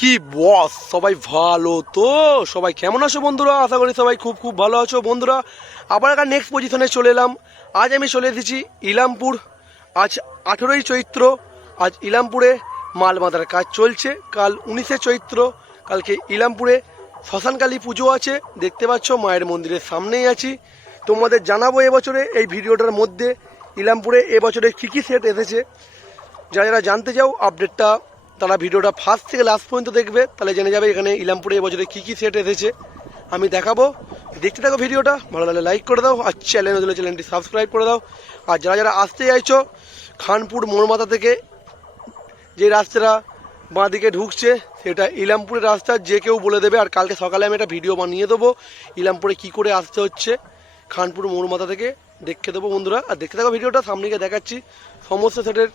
কি বস সবাই ভালো তো? সবাই কেমন আছো বন্ধুরা? আশা করি সবাই খুব খুব ভালো আছো বন্ধুরা। আবার একটা নেক্সট পজিশনে চলে এলাম। আজ আমি চলে এসেছি ইলামপুর। আজ আঠেরোই চৈত্র। আজ ইলামপুরে মাল বাঁধার কাজ চলছে। কাল উনিশে চৈত্র। কালকে ইলামপুরে শ্মশানকালী পুজো আছে। দেখতে পাচ্ছ, মায়ের মন্দিরের সামনেই আছি। তোমাদের জানাব এবছরে এই ভিডিওটার মধ্যে ইলামপুরে এবছরে কী কী সেট এসেছে। যারা যারা জানতে চাও আপডেটটা তারা ভিডিওটা ফার্স্ট থেকে লাস্ট পর্যন্ত দেখবে, তাহলে জেনে যাবে এখানে ইলামপুরে এবছরে কী কী সেট এসেছে। আমি দেখাবো, দেখতে থাকো ভিডিওটা, ভালো লাগলে লাইক করে দাও, আর চ্যানেল হলে চ্যানেলটি সাবস্ক্রাইব করে দাও। আর যারা যারা আসতে চাইছো, খানপুর মোড়মাথা থেকে যে রাস্তাটা বাঁ দিকে ঢুকছে, সেটা ইলামপুরের রাস্তা, যে কেউ বলে দেবে, আর কালকে সকালে আমি একটা ভিডিও বানিয়ে দেবো, ইলামপুরে কি করে আসতে হচ্ছে, খানপুর মোড়মাথা থেকে দেখে দেবো বন্ধুরা। আর দেখতে থাকো ভিডিওটা, সামনে গিয়ে দেখাচ্ছি, সমস্ত সেটের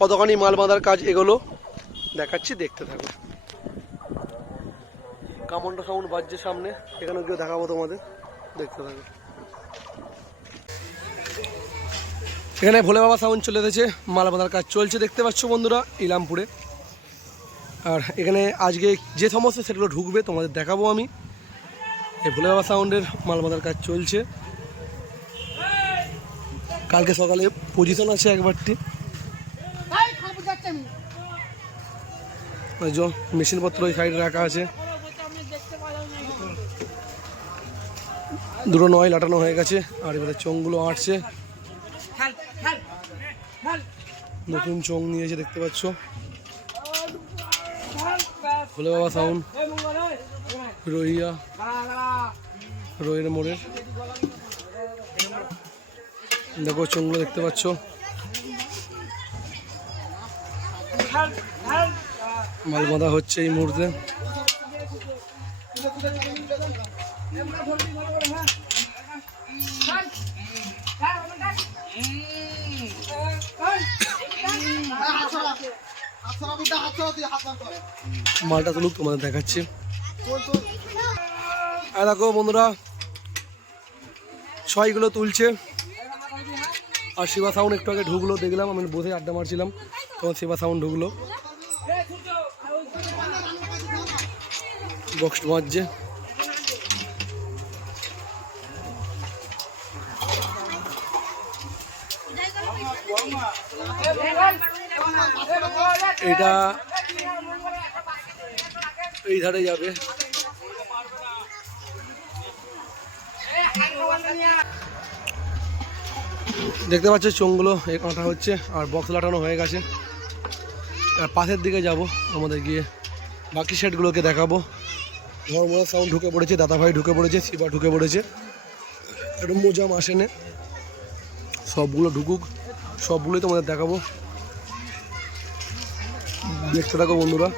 কতখানি মাল বাঁধার কাজ এগুলো। দেখাচ্ছি, দেখতে থাকো। কামনটা সাউন্ড বাজছে সামনে, এখানে গিয়ে দেখাবো তোমাদের, দেখতে থাকো। এখানে ভোলে বাবা সাউন্ড চলে এসেছে, মাল বাঁধার কাজ চলছে, দেখতে পাচ্ছ বন্ধুরা, ইলামপুরে। আর এখানে আজকে যে সমস্ত সেটগুলো ঢুকবে, তোমাদের দেখাবো আমি। এই ভোলে বাবা সাউন্ডের মাল বাঁধার কাজ চলছে। কালকে সকালে পজিশন আছে একবারটি এই খাব যাচ্ছে আমি ওই যে মেশিনপত্র ওই সাইডে রাখা আছে। দুটো নয় লাটানো হয়ে গেছে, আর এবারে চোঙগুলো আটছে। নতুন চোং নিয়েছে দেখতে পাচ্ছ। ভোলে বাবা সাউন্ড রহিয়া, রহির মোড়ের। দেখো চোঙগুলো দেখতে পাচ্ছ। মাল বাঁধা হচ্ছে এই মুহূর্তে। মালটা তুলুক, তোমাদের দেখাচ্ছি। দেখো বন্ধুরা, ছয়গুলো তুলছে। আর শিবা সাউন্ড একটু আগে ঢুকলো, দেখলাম, আমি বসে আড্ডা মারছিলাম, তখন শিবা সাউন্ড ঢুকলো। বক্স বাজছে। এটা এই ধারে যাবে। দেখতে পাচ্ছ চোঙগুলো, এ কাঁটা হচ্ছে, আর বক্স লাটানো হয়ে গেছে। পাশের দিকে যাব, আমাদের গিয়ে বাকি সেটগুলোকে দেখাবো। ধর্মরা সাউন্ড ঢুকে পড়েছে, দাদাভাই ঢুকে পড়েছে, শিবা ঢুকে পড়েছে। একটু মোজাম আসেনে। সবগুলো ঢুকুক, সবগুলোই তোমাদের দেখাবো। দেখতে থাকো বন্ধুরা।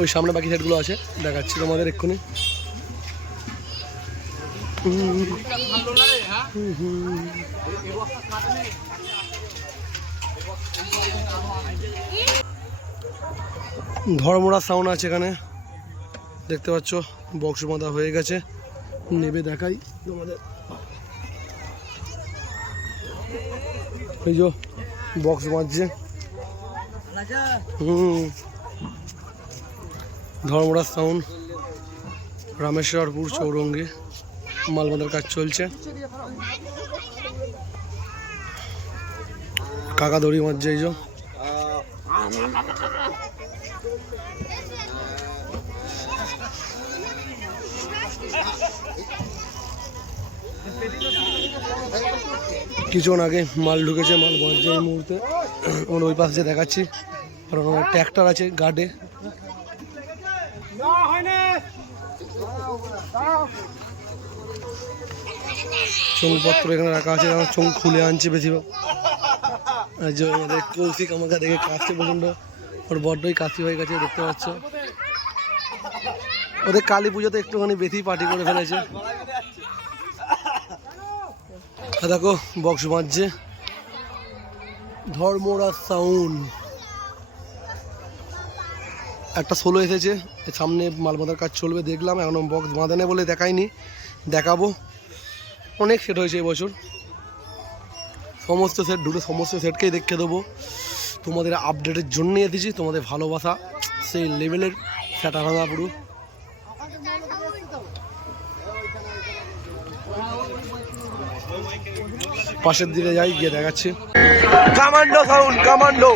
ওই সামনে বাকি সেটগুলো আছে, দেখাচ্ছি তোমাদের এক্ষুনি। ধর্মরা সাউন্ড আছে এখানে। দেখতে পাচ্ছ বক্স বাঁধা হয়ে গেছে। নেবে দেখাই তোমাদের। বক্স বাঁধছে। হুম। ধর্মরাজ সাউন্ড রামেশ্বরপুর চৌরঙ্গে মালবাঁধার কাজ চলছে। কাকা দড়ি মারছে এই যে। কিছুক্ষণ আগে মাল ঢুকেছে, মাল বাঁধছে এই মুহূর্তে। আমরা ওই পাশে দেখাচ্ছি। আর ট্র্যাক্টর আছে গার্ডে। চোংপত্র এখানে রাখা আছে আমার চোখ খুলে আনছে বেশিরভাগ। আর আমাদের কৌশিক আমাকে দেখে কাশছে প্রচণ্ড। ওর বড্ডই কাশি হয়ে গেছে, দেখতে পাচ্ছ। ওদের কালী পুজোতে একটুখানি বেশি পার্টি করে ফেলেছে। দেখো বক্স বাজছে। ধর্মরাজ সাউন্ড একটা সোলো এসেছে সামনে মাল বাঁধার কাজ চলবে, দেখলাম, এখনও বক্স বাঁধে বাঁধানে বলে দেখাইনি দেখাবো। অনেক সেট হয়েছে এবছর সমস্ত সেট দুটো সমস্ত সেটকেই দেখে দেবো। তোমাদের আপডেটের জন্যই এসেছি, তোমাদের ভালোবাসা, সেই লেভেলের ফ্যাটা ভাঙা পুরো। পাশের দিকে যাই গিয়ে দেখাচ্ছি। Commando sound commando.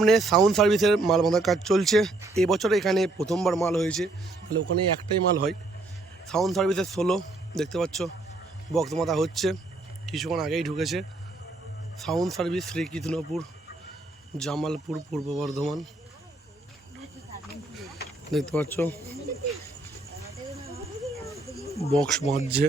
সামনে সাউন্ড সার্ভিসের মাল বাঁধার কাজ চলছে। এবছর এখানে প্রথমবার মাল হয়েছে। তাহলে ওখানে একটাই মাল হয়। সাউন্ড সার্ভিসের ষোলো, দেখতে পাচ্ছ, বক্স মাথা হচ্ছে। কিছুক্ষণ আগেই ঢুকেছে। সাউন্ড সার্ভিস শ্রীকৃষ্ণপুর, জামালপুর, পূর্ব বর্ধমান। দেখতে পাচ্ছ, বক্স বাঁধছে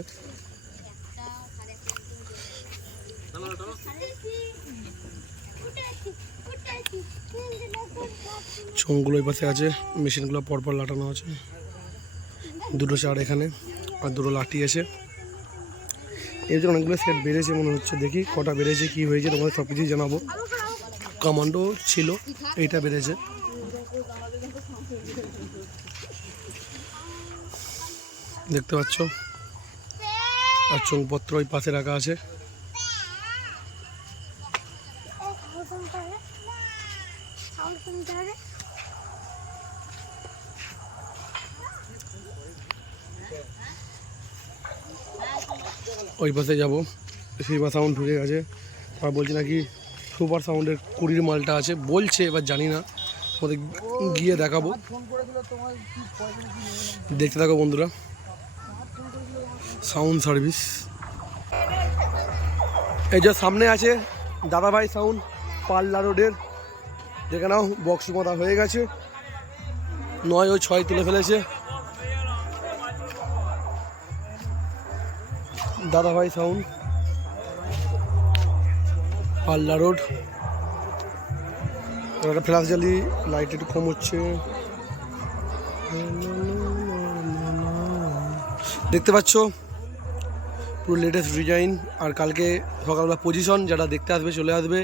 চোঙগুলো ওই পাশে আছে, মেশিনগুলো পরপর লাটানো আছে। দুটো চার এখানে আর দুটো লাঠি আছে। এই যে অনেকগুলো সেট বেড়েছে মনে হচ্ছে, দেখি কটা বেড়েছে, কি হয়েছে, তোমাদের সব কিছুই জানাব। কমান্ডো ছিল, এইটা বেড়েছে। দেখতে পাচ্ছ? আর চোঙপত্র ওই পাশে রাখা আছে। ওই পাশে যাব। সুপার সাউন্ড ঢুকে গেছে। আর বলছি নাকি সুপার সাউন্ডের কুড়ির মালটা আছে। বলছে, এবার জানি না। ওদের গিয়ে দেখাবো। দেখতে থাকো বন্ধুরা। সাউন্ড সার্ভিস এই যে সামনে আছে দাদাভাই সাউন্ড পাল্লা রোডের। দেখে নাও বক্স মাথা হয়ে গেছে। নয় ও ছয় তুলে ফেলেছে। দাদাভাই সাউন্ড পাল্লা রোড একটা ফ্ল্যাশ জালি লাইট একটু কম হচ্ছে। দেখতে পাচ্ছ? পুরো লেটেস্ট ডিজাইন আর কালকে সকালবেলা পজিশন যারা দেখতে আসবে, চলে আসবে।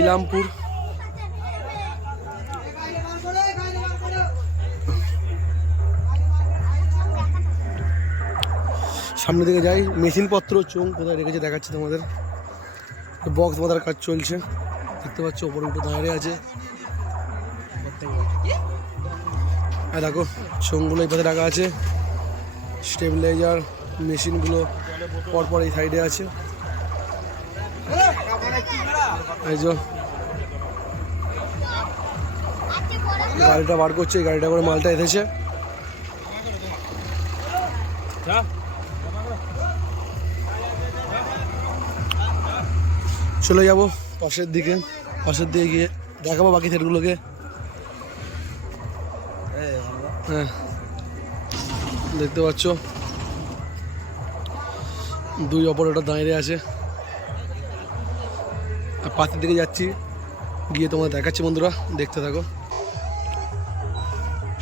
ইলামপুর। সামনে দিকে যাই। মেশিনপত্র চোং কোথায় রেখেছে দেখাচ্ছি তোমাদের। বক্স বাঁধার কাজ চলছে। দেখতে পাচ্ছ ওপরে উঠে দাঁড়িয়ে আছে। আর দেখো, চোঙগুলো এই পাশে রাখা আছে। স্টেবিলাইজার মেশিনগুলো পরপর এই সাইডে আছে। গাড়িটা বার করছে গাড়িটা করে মালটা এসেছে। চলে যাব পাশের দিকে পাশের দিকে গিয়ে দেখাবো বাকি সেটগুলোকে। হ্যাঁ দেখতে পাচ্ছ? দুই অপারেটর দাঁড়িয়ে আছে। আর পাশের দিকে যাচ্ছি, গিয়ে তোমার দেখাচ্ছি বন্ধুরা, দেখতে থাকো।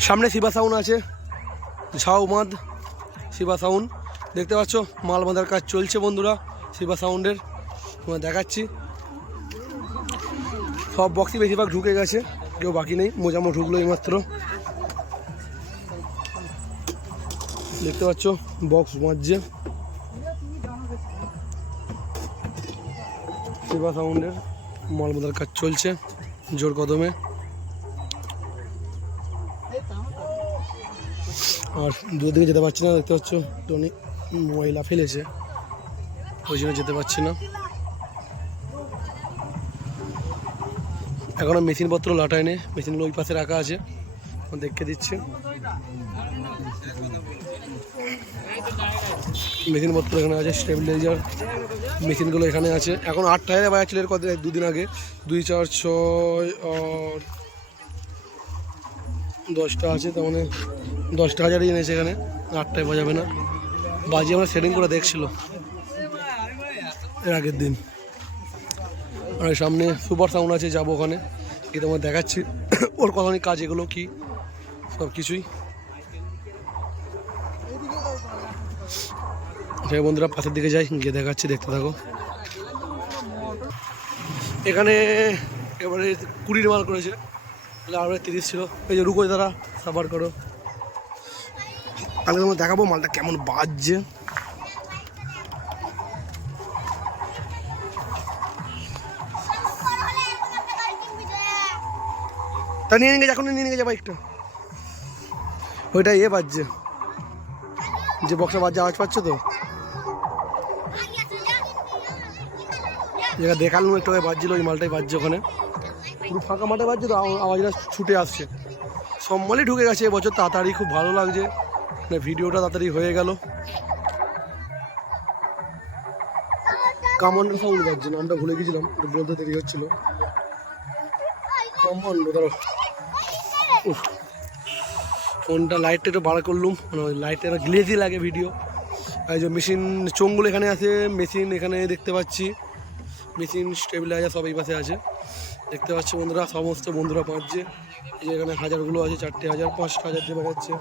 সামনে শিবা সাউন আছে ঝাউ বাঁধ শিবা সাউন্ড দেখতে পাচ্ছ? মাল বাঁধার কাজ চলছে বন্ধুরা, শিবা সাউন্ডের তোমার দেখাচ্ছি। সব বক্সই বেশিরভাগ ঢুকে গেছে, কেউ বাকি নেই, মোজামো ঢুকলো এইমাত্র। দেখতে পাচ্ছ বক্স বাজছে। শিবা সাউন্ডের মাল বাঁধার কাজ চলছে, জোর কদমে। আর দূর দিকে যেতে পারছি না, দেখতে পাচ্ছ, টনি ময়লা ফেলেছে, ওই জন্য যেতে পারছি না। এখনও মেশিনপত্র লাটায়নি, মেশিনগুলো ওই পাশে রাখা আছে। দেখে দিচ্ছি। মেশিনপত্র এখানে আছে স্টেবিলাইজার মেশিনগুলো এখানে আছে। এখন আট টায়ারে বাজার ছিল এর কদিন দুদিন আগে। দুই, চার, ছয় দশটা আছে, তার মানে দশটা হাজারই এনেছে এখানে। আটটায় বাজাবে না। বাজি আমরা সেটিং করে দেখছিল। এর আগের দিন। আর সামনে সুপার সাউন্ড আছে, যাব ওখানে। গিয়ে তোমার দেখাচ্ছি। ওর কতখানি কাজ এগুলো, কি? সব কিছুই। বন্ধুরা, পাশের দিকে যাই, গিয়ে দেখাচ্ছি, দেখতে থাকো। এখানে এবারে কুড়ির মাল করেছে। আর তিরিশ ছিল। এই যে রুকো তারা সাবার করো। তাহলে তোমার দেখাবো মালটা কেমন বাজছে। তা নিয়ে নিয়ে গেছে এখন নিয়ে নিয়ে গেছে বাইকটা ওইটা ইয়ে বাজছে। যে বক্সটা বাজছে আওয়াজ পাচ্ছ তো? যেটা দেখালাম একটু বাজছিল, ওই মালটাই বাজছে ওখানে। পুরো ফাঁকা মাঠে বাজছে তো আওয়াজটা ছুটে আসছে। সব মালই ঢুকে গেছে এবছর তাড়াতাড়ি খুব ভালো লাগছে। মানে ভিডিওটা তাড়াতাড়ি হয়ে গেল। কামান্ডার সাউন্ড বাজছে, নামটা ভুলে গেছিলাম বলতে দেরি হচ্ছিল। কামান্ডো ধরো ফোনটা লাইটটা একটু বার করলুম। মানে লাইটটা গ্লেজি লাগে ভিডিও এই যে মেশিন চোঙগুলো এখানে আছে। মেশিন এখানে দেখতে পাচ্ছি। মেশিন স্টেবিলাইজার সব এই পাশে আছে। দেখতে পাচ্ছি বন্ধুরা, সমস্ত বন্ধুরা পাচ্ছে। এই যে এখানে হাজারগুলো আছে, চারটে হাজার, পাঁচটা হাজার দিয়ে যাচ্ছে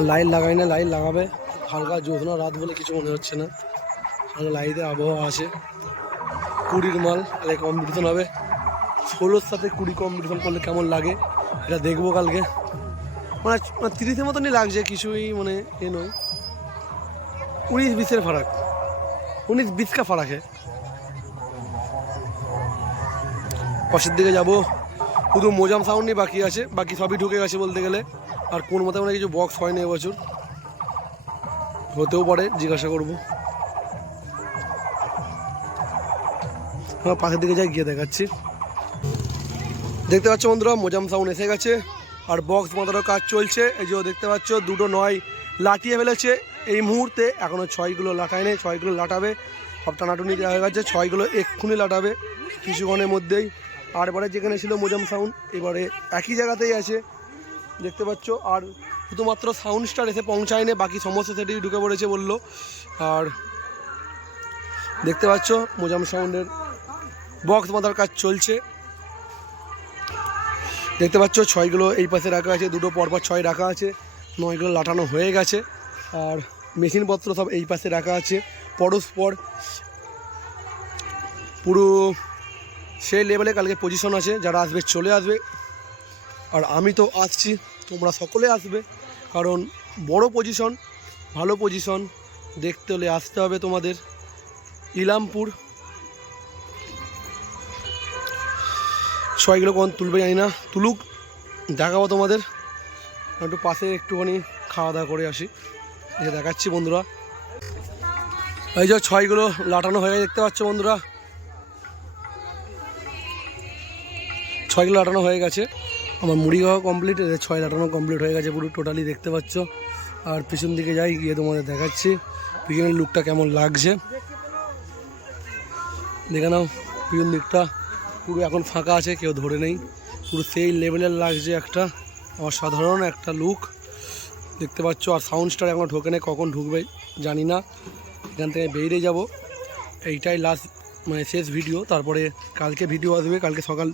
লাইট লাগাই না, লাইট লাগাবে। হালকা জ্যোৎস্না রাত বলে কিছু মনে হচ্ছে না। হালকা লাইটের আবহাওয়া আছে। কুড়ির মাল তাহলে কম্পিটিশন হবে। ষোলোর সাথে কুড়ি কম্পিটিশন করলে কেমন লাগে? এটা দেখব কালকে। মানে মানে তিরিশের মতনই লাগছে, কিছুই মানে এ নয়। উনিশ বিশের ফারাক। উনিশ বিশ কা ফারাক है পাশের দিকে যাব। শুধু মোজাম সাউন্ডই বাকি আছে, বাকি সবই ঢুকে গেছে বলতে গেলে। আর কোন মতে মানে কিছু বক্স হয়নি এবছর। হতেও পারে, জিজ্ঞাসা করব। পাশের দিকে যাই, গিয়ে দেখাচ্ছি। দেখতে পাচ্ছ বন্ধুরা, মোজাম সাউন্ড এসে গেছে। আর বক্স বাঁধানোর কাজ চলছে। এই যে দেখতে পাচ্ছ, দুটো নয় লাটিয়ে ফেলেছে। এই মুহূর্তে এখনও ছয়গুলো লাটায় নেই ছয়গুলো লাটাবে। সব টানাটুনি দেওয়া হয়ে গেছে, ছয়গুলো এক্ষুনি লাটাবে, কিছুক্ষণের মধ্যেই। আর এবারে যেখানে ছিল মোজাম সাউন্ড, এবারে একই জায়গাতেই আছে, দেখতে পাচ্ছ। আর শুধুমাত্র সাউন্ড স্টার এসে পৌঁছায়নি, বাকি সমস্ত সেটি ঢুকে পড়েছে বলল। আর দেখতে পাচ্ছ, মোজাম সাউন্ডের বক্স বাঁধার কাজ চলছে। দেখতে পাচ্ছ, ছয়গুলো এই পাশে রাখা আছে, দুটো পরপর ছয় রাখা আছে, নয়গুলো লাটানো হয়ে গেছে। আর মেশিনপত্র সব এই পাশে রাখা আছে, পরস্পর পুরো সেই লেভেলে কালকে পজিশন আছে, যারা আসবে চলে আসবে। আর আমি তো আসছি, তোমরা সকলে আসবে। কারণ বড় পজিশন ভালো পজিশন দেখতে হলে আসতে হবে তোমাদের। ইলামপুর। ছয়গুলো কখন তুলবে জানি না। তুলুক, দেখাবো তোমাদের। একটু পাশে একটুখানি খাওয়া দাওয়া করে আসি। যে দেখাচ্ছি বন্ধুরা। এই যে ছয়গুলো লাটানো হয়ে দেখতে পাচ্ছ বন্ধুরা? ছয় কিলো লাটানো হয়ে গেছে। আমার মুড়ি খাওয়া কমপ্লিট এদের ছয় লাটানো কমপ্লিট হয়ে গেছে পুরো টোটালি দেখতে পাচ্ছ। আর পিছন দিকে যাই, গিয়ে তোমাদের দেখাচ্ছি। পিছনের লুকটা কেমন লাগছে। দেখে নাও, পিছন দিকটা পুরো এখন ফাঁকা আছে, কেউ ধরে নেই। পুরো সেই লেভেলের লাগছে একটা আমার সাধারণ একটা লুক দেখতে পাচ্ছ, আর সাউন্ড স্টার এখন ঢোকে নেই, কখন ঢুকবে জানি না। এখান থেকে বেরিয়ে যাব। এইটাই লাস্ট মানে শেষ ভিডিও তারপরে কালকে ভিডিও আসবে, কালকে সকাল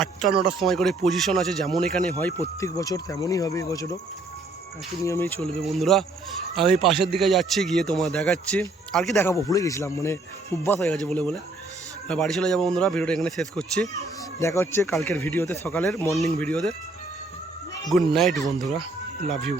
আটটা, নটার সময় করে পজিশন আছে, যেমন এখানে হয় প্রত্যেক বছর, তেমনই হবে এবছরও। একই নিয়মেই চলবে বন্ধুরা। আমি পাশের দিকে যাচ্ছি, গিয়ে তোমার দেখাচ্ছি। আর কি দেখাবো, ভুলে গেছিলাম মানে অভ্যাস হয়ে গেছে বলে বলে। বাড়ি চলে যাব বন্ধুরা, ভিডিওটা এখানে শেষ করছি। দেখা হচ্ছে কালকের ভিডিওতে সকালের মর্নিং ভিডিওতে গুড নাইট বন্ধুরা লাভ ইউ